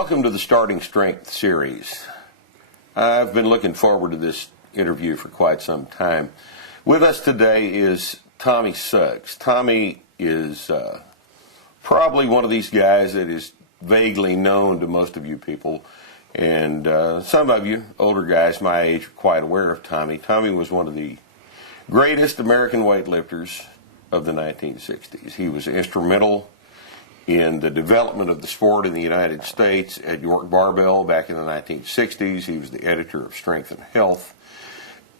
Welcome to the Starting Strength series. I've been looking forward to this interview for quite some time. With us today is Tommy Suggs. Tommy is probably one of these guys that is vaguely known to most of you people, and some of you, older guys my age, are quite aware of Tommy. Tommy was one of the greatest American weightlifters of the 1960s. He was instrumental in the development of the sport in the United States at York Barbell back in the 1960s. He was the editor of Strength and Health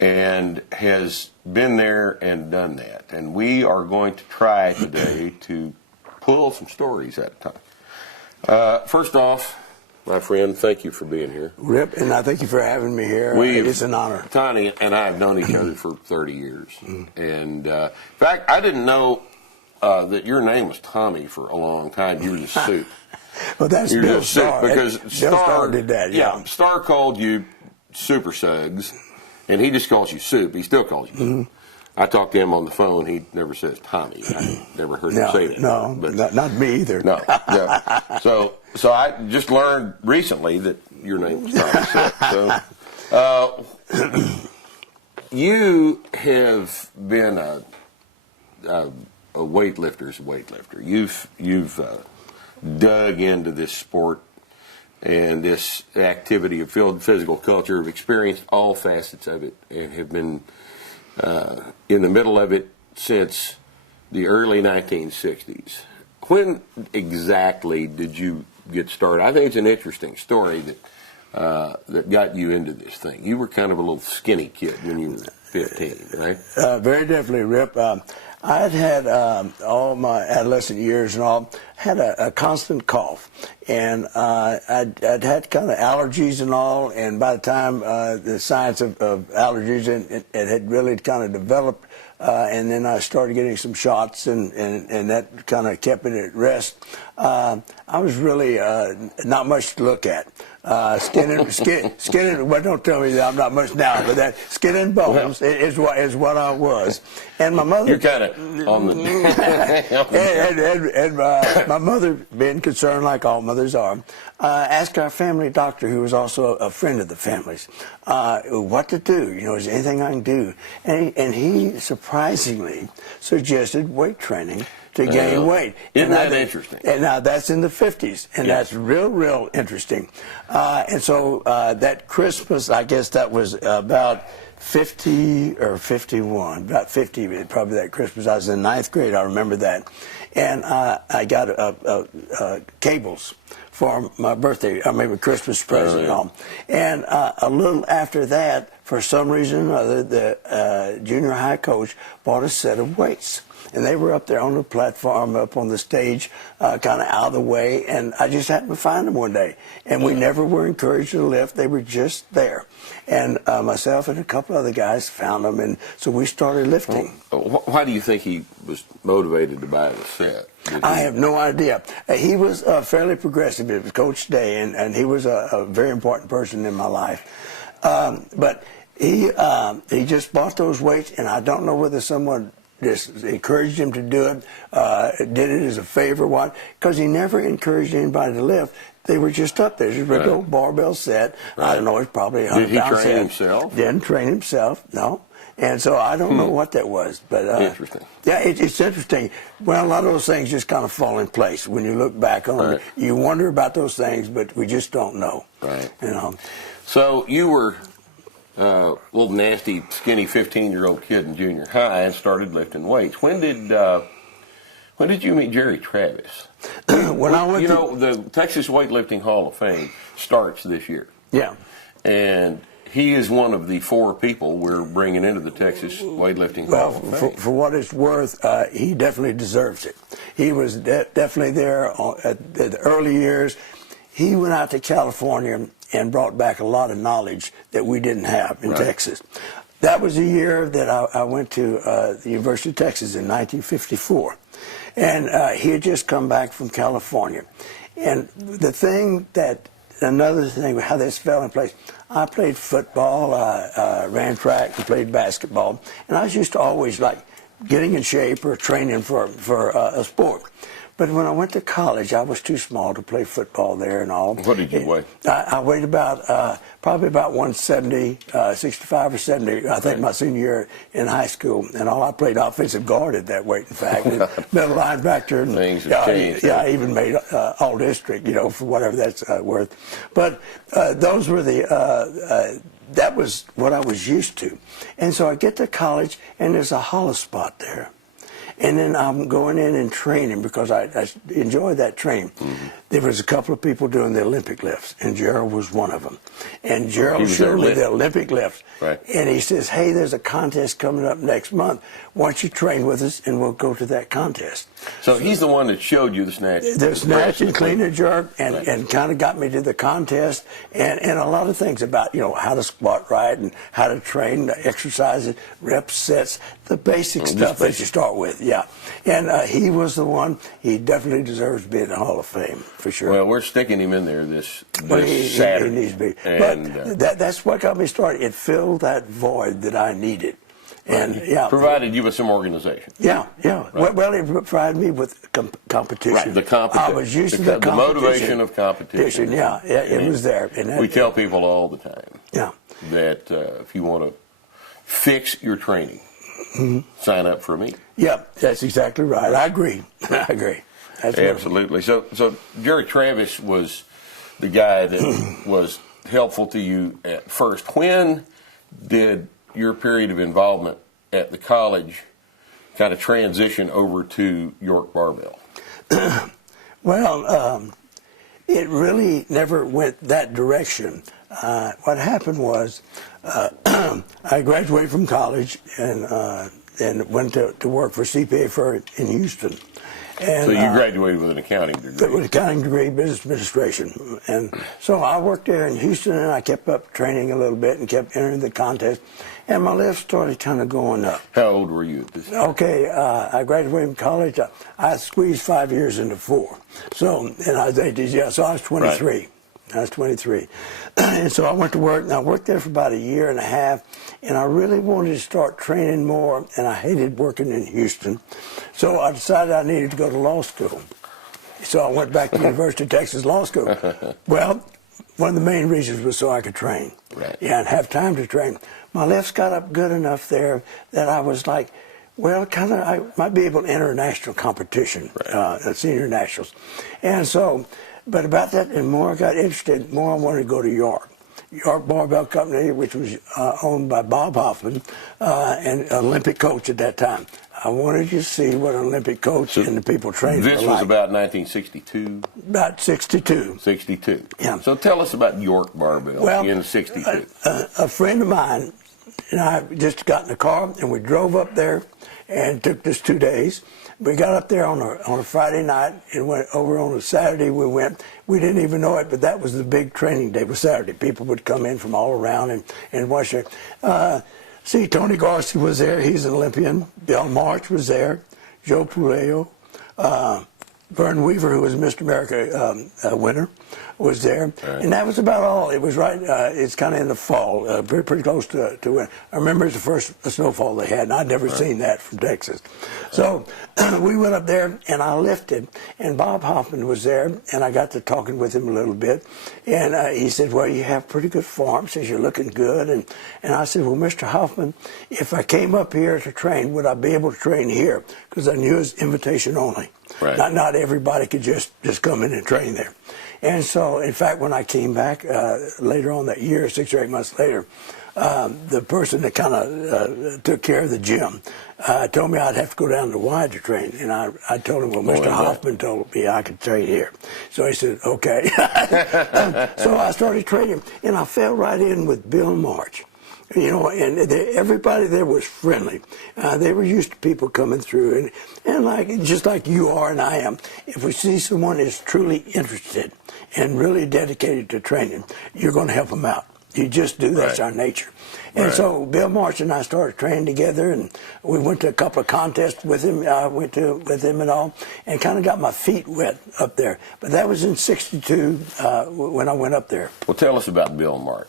and has been there and done that. And we are going to try today to pull some stories out of Tommy. First off, my friend, thank you for being here. Rip, and I thank you for having me here. It's an honor. Tommy and I have known each other for 30 years. And in fact, I didn't know that your name was Tommy for a long time. You were just Soup. Well, that's Bill Starr. Because Starr did that, yeah. Starr called you Super Suggs, and he just calls you Soup. He still calls you Soup. I talked to him on the phone. He never says Tommy. I never heard him say that. No, but not me either. No. So I just learned recently that your name was Tommy. So you have been a weightlifter's weightlifter. You've dug into this sport and this activity of physical culture, have experienced all facets of it, and have been in the middle of it since the early 1960s. When exactly did you get started? I think it's an interesting story that got you into this thing. You were kind of a little skinny kid when you were 15, right? Very definitely, Rip. I had all my adolescent years and all, had a constant cough. And I'd had kind of allergies and all, and by the time the science of allergies, it had really kind of developed, and then I started getting some shots, and that kind of kept it at rest. I was really not much to look at. Skin and well, don't tell me that I'm not much now, but that skin and bones is what I was. And my mother, you're kind of on the and my mother, being concerned like all mothers are, asked our family doctor, who was also a friend of the family's, what to do. You know, is there anything I can do? And he surprisingly suggested weight training to gain weight. Isn't that interesting? And now that's in the 50s, and that's real interesting. And so that Christmas, I guess that was about 50 or 51, about 50, probably that Christmas. I was in ninth grade, I remember that. And I got cables for my birthday, or maybe Christmas present. And a little after that, for some reason or other, the junior high coach bought a set of weights. And they were up there on the platform, up on the stage, kind of out of the way, and I just happened to find them one day. And we never were encouraged to lift. They were just there. And myself and a couple other guys found them, and so we started lifting. Why do you think he was motivated to buy the set? I have no idea. He was fairly progressive. It was Coach Day, and he was a very important person in my life. But he just bought those weights, and I don't know whether someone just encouraged him to do it, did it as a favor, because he never encouraged anybody to lift. They were just up there, just a regular barbell set. I don't know, it's probably 100 pounds. Did he train himself? Didn't train himself, no. And so I don't know what that was, but interesting. Yeah, it's interesting. Well, a lot of those things just kind of fall in place when you look back on it. You wonder about those things, but we just don't know. Right. You know. So you were little nasty, skinny 15-year-old kid in junior high and started lifting weights. When did you meet Jerry Travis? When I went the Texas Weightlifting Hall of Fame starts this year. Yeah. And he is one of the 4 people we're bringing into the Texas Weightlifting Hall of Fame. For what it's worth, he definitely deserves it. He was definitely there at the early years. He went out to California and brought back a lot of knowledge that we didn't have in Texas. That was the year that I went to the University of Texas in 1954. And he had just come back from California. And another thing, how this fell in place, I played football, ran track, and played basketball. And I was used to always like getting in shape or training for a sport. But when I went to college, I was too small to play football there and all. What did you weigh? I weighed probably about 170, 65 or 70, I think, my senior year in high school. And all I played offensive guard at that weight, in fact. Middle linebacker. And, things have changed. Yeah, I even made all district, for whatever that's worth. But those were that was what I was used to. And so I get to college, and there's a hollow spot there. And then I'm going in and training because I enjoyed that training. Mm-hmm. There was a couple of people doing the Olympic lifts, and Gerald was one of them. And Gerald showed me the Olympic lifts. Right. And he says, hey, there's a contest coming up next month. Why don't you train with us, and we'll go to that contest. So he's the one that showed you the snatch. The snatch and clean and jerk, and kind of got me to the contest, and a lot of things about, how to squat right and how to train, the exercises, reps, sets, the basic stuff that you start with, yeah. And he was the one. He definitely deserves to be in the Hall of Fame, for sure. Well, we're sticking him in there this He Saturday. needs to be. And, but that's what got me started. It filled that void that I needed. And provided you with some organization. Yeah. Right. Well, it provided me with competition. Right, the competition. I was used to the competition. The motivation of competition. Yeah, it was there. And we tell people all the time that if you want to fix your training, sign up for me. Yeah, that's exactly right. I agree. Absolutely. So Jerry Travis was the guy that was helpful to you at first. When did your period of involvement at the college kind of transition over to York Barbell? Well, it really never went that direction. What happened was I graduated from college and went to work for CPA firm in Houston. And, so you graduated with an accounting degree? With an accounting degree, business administration. And so I worked there in Houston, and I kept up training a little bit and kept entering the contest. And my lift started kind of going up. How old were you at this time? Okay, I graduated from college. I squeezed 5 years into 4. So, and I was so I was 23. Right. I was 23. And so I went to work, and I worked there for about a year and a half, and I really wanted to start training more, and I hated working in Houston. So I decided I needed to go to law school. So I went back to the University of Texas Law School. Well, one of the main reasons was so I could train. Right. Yeah, and have time to train. My lifts got up good enough there that I was like, well, I might be able to enter national competition, senior nationals. And so, but about that, and more I got interested, more I wanted to go to York. York Barbell Company, which was owned by Bob Hoffman, and Olympic coach at that time. I wanted to see what an Olympic coach and the people trained This was about 1962? About 62. 62. Yeah. So tell us about York Barbell in 62. A friend of mine and I just got in the car, and we drove up there, and it took us 2 days. We got up there on a Friday night and went over on a Saturday. We didn't even know it, but that was the big training day, was Saturday. People would come in from all around and watch it. See, Tony Garcia was there. He's an Olympian. Bill March was there. Joe Puleo. Vern Weaver, who was Mr. America winner, was there. Right. And that was about all. It was it's kind of in the fall, pretty close to winter. I remember it's the first snowfall they had, and I'd never seen that from Texas. So we went up there, and I lifted, and Bob Hoffman was there, and I got to talking with him a little bit. And he said, well, you have pretty good form, says you're looking good. And I said, well, Mr. Hoffman, if I came up here to train, would I be able to train here? Because I knew it was invitation only. Right. Not everybody could just come in and train there. And so, in fact, when I came back later on that year, 6 or 8 months later, the person that kind of took care of the gym told me I'd have to go down to Wide to train. And I told him, well, Mr. Hoffman told me I could train here. So he said, okay. So I started training, and I fell right in with Bill March. You know, and everybody there was friendly. They were used to people coming through, and just like you are and I am, if we see someone is truly interested and really dedicated to training, you're going to help them out. You just do. That's our nature. And so Bill March and I started training together, and we went to a couple of contests with him. I went with him and all, and kind of got my feet wet up there. But that was in '62 when I went up there. Well, tell us about Bill March.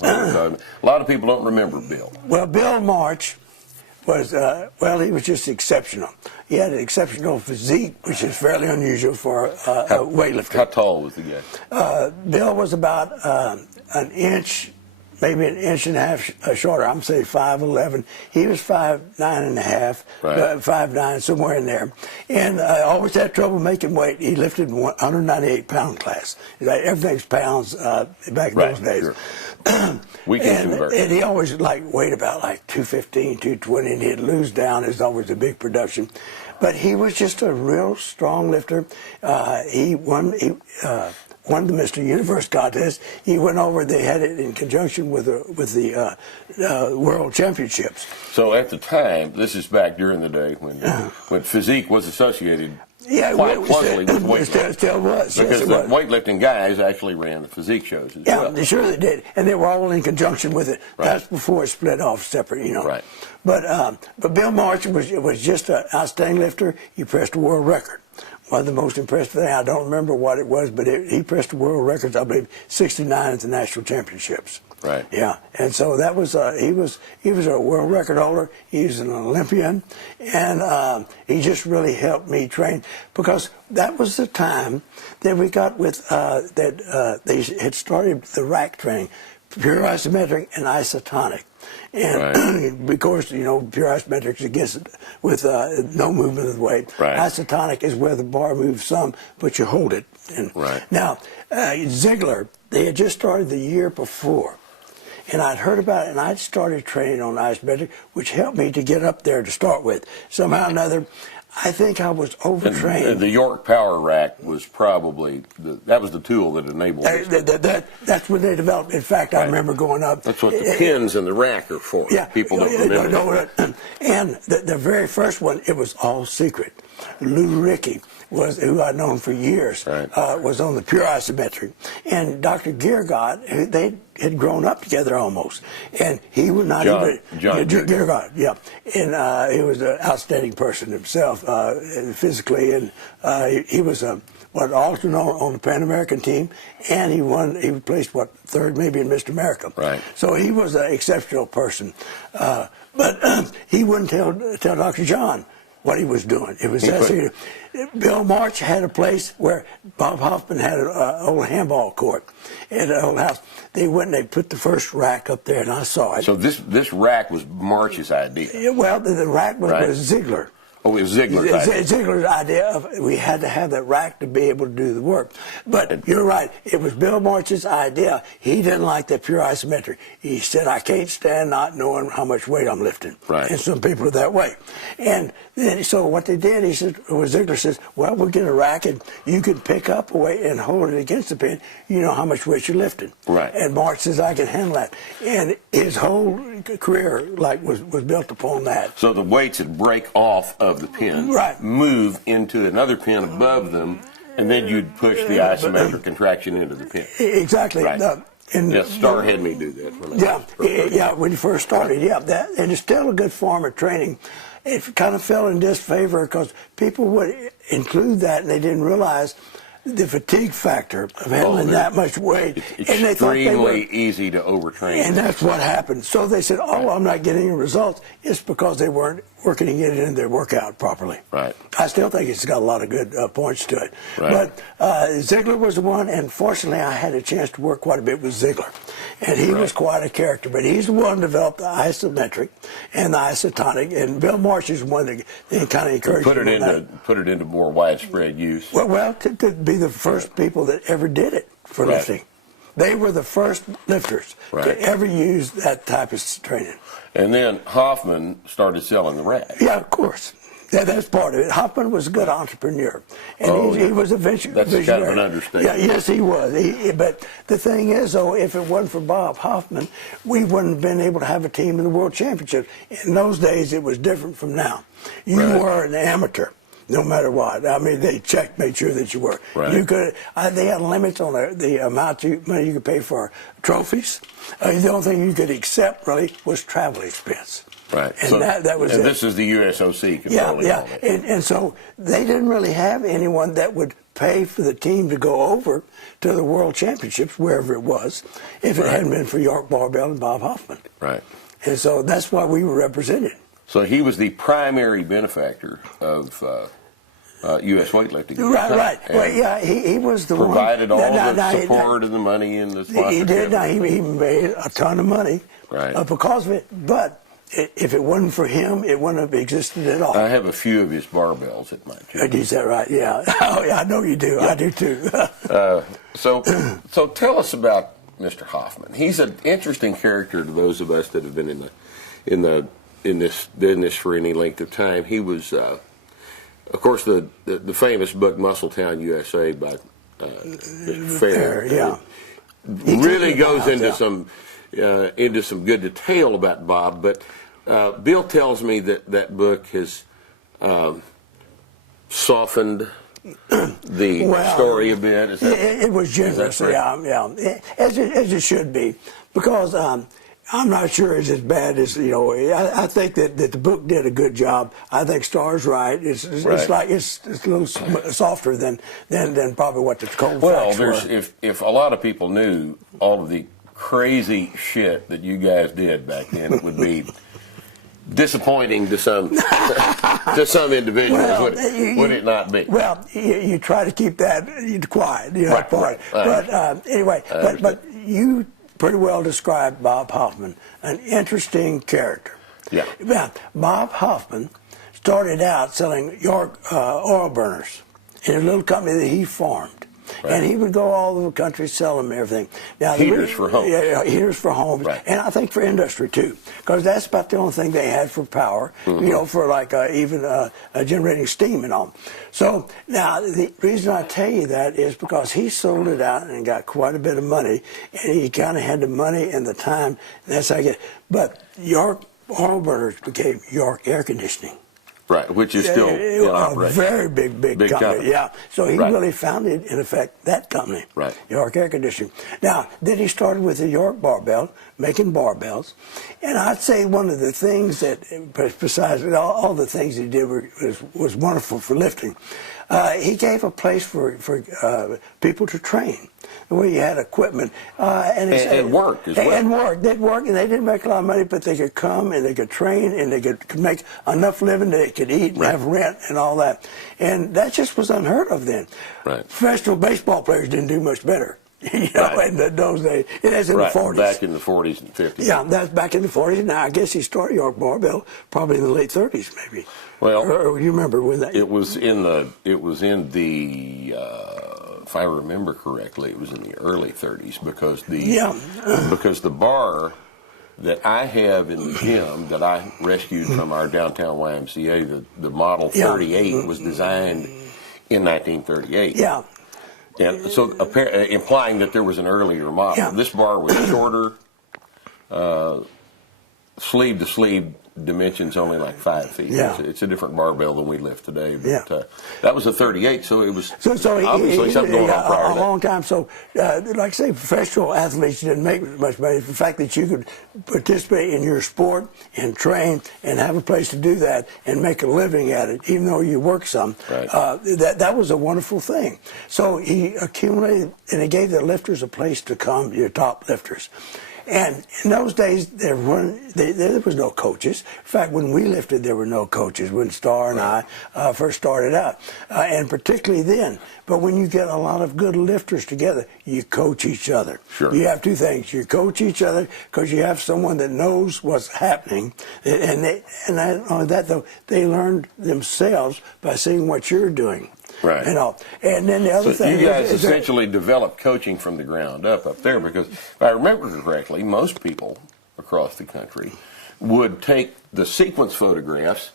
A lot of people don't remember Bill. Well, Bill March was, well, he was just exceptional. He had an exceptional physique, which is fairly unusual for a weightlifter. How tall was the guy? Bill was about an inch, maybe an inch and a half shorter. I'm saying 5'11". He was 5'9.5", right. 5'9", somewhere in there. And I always had trouble making weight. He lifted 198-pound class. Everything's pounds back in those days. Sure. We can convert. And he always weighed about 215, 220, and he'd lose down. It was always a big production. But he was just a real strong lifter. He won the Mr. Universe contest. He went over. They had it in conjunction with the World Championships. So at the time, this is back during the day when physique was associated quite closely with weightlifting. Still was. Because the weightlifting guys actually ran the physique shows as well. Yeah, sure they did, and they were all in conjunction with it. Right. That's before it split off separate, Right. But Bill March was just an outstanding lifter. He pressed a world record. One of the most impressive things, I don't remember what it was, but he pressed a world record, I believe, 69 at the national championships. Right. Yeah, and so that was he was a world record holder. He was an Olympian, and he just really helped me train, because that was the time that we got with they had started the rack training, pure isometric and isotonic. And because, pure isometric is against with no movement of the weight. Right. Isotonic is where the bar moves some, but you hold it. And now, Ziegler, they had just started the year before. And I'd heard about it, and I'd started training on isometric, which helped me to get up there to start with. Somehow or another, I think I was overtrained. And the York Power Rack was probably that was the tool that enabled it. That's when they developed. In fact, I remember going up. That's what the pins in the rack are for. Yeah, people don't remember. And the very first one, it was all secret. Lou Rickey who I'd known for years, was on the pure isometric, and Dr. Geargott, they had grown up together almost, and he was not John Geargott, yeah, and he was an outstanding person himself, physically, and he was alternate on the Pan American team, and he placed third maybe in Mr. America. Right. So he was an exceptional person, but he wouldn't tell Dr. John what he was doing. It was that serious. Bill March had a place where Bob Hoffman had an old handball court at an old house. They went and they put the first rack up there, and I saw it. So this rack was March's idea. Yeah, well, the rack was Ziegler. Oh, it was Ziegler's idea. Ziegler's idea we had to have that rack to be able to do the work. But you're right. It was Bill March's idea. He didn't like the pure isometric. He said, I can't stand not knowing how much weight I'm lifting. Right. And some people are that way. And then, so what they did, Ziegler says, well, we'll get a rack and you can pick up a weight and hold it against the pin. You know how much weight you're lifting. Right. And March says, I can handle that. And his whole career was built upon that. So the weights would break off of the pin, move into another pin above them, and then you'd push the isometric contraction into the pin. Exactly. Right. Starr had me do that. When you first started, and it's still a good form of training. It kind of fell in disfavor because people would include that, and they didn't realize the fatigue factor of handling that much weight. It's and they thought they were easy to overtrain. And that's what happened. So they said, I'm not getting any results. It's because they weren't working to get it in their workout properly. Right. I still think it's got a lot of good points to it. Right. But Ziegler was the one, and fortunately I had a chance to work quite a bit with Ziegler. And he was quite a character, but he's the one who developed the isometric and the isotonic, and Bill March is the one that kind of encouraged put it into more widespread use. Well, to be the first people that ever did it for lifting. They were the first lifters to ever use that type of training. And then Hoffman started selling the rack. Yeah, of course. Yeah, that's part of it. Hoffman was a good entrepreneur, and he was a visionary. That's kind of an understatement. Yeah, yes, he was. But the thing is, though, if it wasn't for Bob Hoffman, we wouldn't have been able to have a team in the World Championship. In those days, it was different from now. You were an amateur, no matter what. I mean, they made sure that you were. Right. You could. They had limits on the amount of money you could pay for trophies. The only thing you could accept really was travel expense. Right. And so, that was it. This is the USOC controlling all that. And so they didn't really have anyone that would pay for the team to go over to the World Championships, wherever it was, if it hadn't been for York Barbell and Bob Hoffman. Right. And so that's why we were represented. So he was the primary benefactor of U.S. weightlifting. Right. Well, yeah, he was the provided one. all the support and the money and the sponsorship. He did. He made a ton of money because of it. But if it wasn't for him, it wouldn't have existed at all. I have a few of his barbells at my gym. Is that right? Yeah. Oh, yeah, I know you do. Yeah. I do too. So tell us about Mr. Hoffman. He's an interesting character to those of us that have been in this business for any length of time. He was, of course, the famous book Muscletown, USA by Fair. Yeah. Really goes into some good detail about Bob, but Bill tells me that book has softened the story a bit. It was generous, yeah, as it should be, because I'm not sure it's as bad as, I think that the book did a good job. I think Star's right. It's a little softer than probably what the cold facts were. If a lot of people knew all of the crazy shit that you guys did back then, it would be disappointing to some individuals, would it not be? Well, you try to keep that quiet, Right. But anyway, but you pretty well described Bob Hoffman, an interesting character. Yeah. Now, Bob Hoffman started out selling York oil burners in a little company that he formed. Right. And he would go all over the country, sell them everything. Now, heaters for homes. Yeah, heaters for homes. Right. And I think for industry, too. Because that's about the only thing they had for power, for like even generating steam and all. So, now, the reason I tell you that is because he sold it out and got quite a bit of money. And he kind of had the money and the time. And that's how I get it. But York oil burners became York Air Conditioning. Right, which is still in operation. A very big company, yeah. So he really founded, in effect, that company, York Air Conditioning. Now, then he started with the York Barbell, making barbells. And I'd say one of the things that, besides all the things he did was wonderful for lifting, he gave a place for people to train, where you had equipment. And worked as well. And they'd work, and they didn't make a lot of money, but they could come and they could train and they could make enough living that they could eat and have rent and all that. And that just was unheard of then. Right. Professional baseball players didn't do much better. In those days. It was in the 40s. Back in the 40s and 50s. Yeah, that's back in the 40s. Now, I guess he started York Barbell probably in the late 30s, maybe. Well, or you remember when that? It was in the if I remember correctly, it was in the early 30s because the bar that I have in the gym that I rescued from our downtown YMCA, the Model 38, was designed in 1938. Yeah. And so implying that there was an earlier model. Yeah. This bar was shorter, sleeve to sleeve dimensions only like 5 feet. Yeah. It's a different barbell than we lift today. But that was a 38, so it was so obviously something going on prior to that. A long time. So, like I say, professional athletes didn't make much money. The fact that you could participate in your sport and train and have a place to do that and make a living at it, even though you work some, that was a wonderful thing. So he accumulated, and he gave the lifters a place to come, your top lifters. And in those days, there was no coaches. In fact, when we lifted, there were no coaches, when Star and I first started out, and particularly then. But when you get a lot of good lifters together, you coach each other. Sure. You have two things. You coach each other because you have someone that knows what's happening. And not only that, though, they learn themselves by seeing what you're doing. Right. And then the other thing you guys essentially developed coaching from the ground up there, because if I remember correctly, most people across the country would take the sequence photographs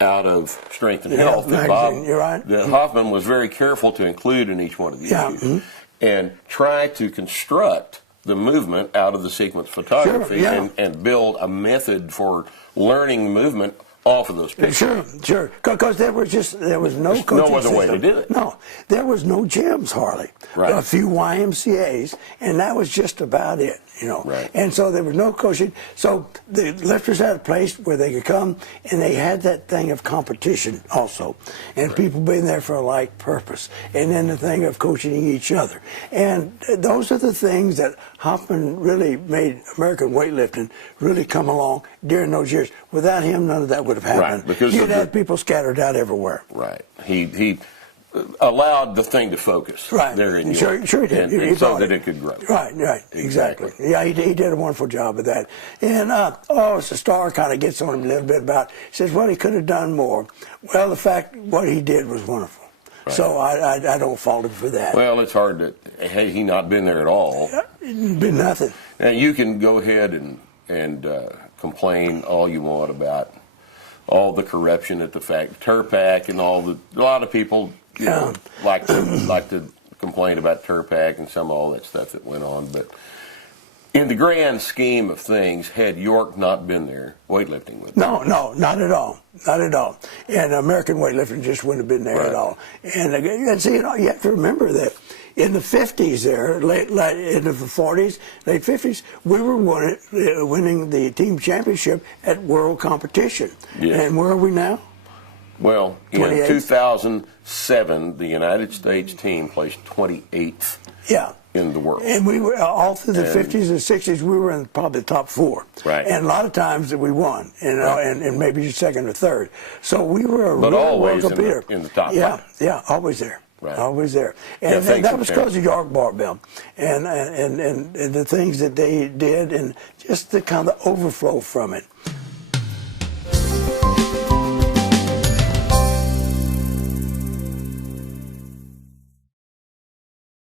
out of Strength and Health that Hoffman was very careful to include in each one of the issues, and try to construct the movement out of the sequence photography and build a method for learning movement off of those pictures. Sure. Because there was no coaching no other system. way to do it. No, there was no gyms hardly. Right. A few YMCAs, and that was just about it. Right. And so there was no coaching. So the lifters had a place where they could come, and they had that thing of competition also, and people being there for a like purpose, and then the thing of coaching each other. And those are the things that Hoffman really made American weightlifting really come along during those years. Without him, none of that would would have happened. Right, because you'd have people scattered out everywhere. Right. He allowed the thing to focus. Right. There in sure he did. And so that it could grow. Right. Exactly. Yeah, he did a wonderful job of that. And it's the star kind of gets on him a little bit about. He says, well, he could have done more. Well, the fact what he did was wonderful. Right. So I don't fault him for that. Well, it's hard to. Had he not been there at all, it'd been nothing. Now you can go ahead and complain all you want about all the corruption at the Turpac and a lot of people like to complain about Turpac and all that stuff that went on, but in the grand scheme of things, had York not been there, weightlifting would. No, not at all. Not at all. And American weightlifting just wouldn't have been there at all. And see, you have to remember that in the 50s there, into the 40s, late 50s, we were winning the team championship at world competition. Yes. And where are we now? Well, in 2007, the United States team placed 28th in the world. And we were, all through the 50s and 60s, we were in probably the top 4. Right. And a lot of times that we won, and maybe second or third. So we were a real world competitor. In the top 5. Yeah, always there. Right. Always there. And that was because of York Barbell and the things that they did and just the kind of overflow from it.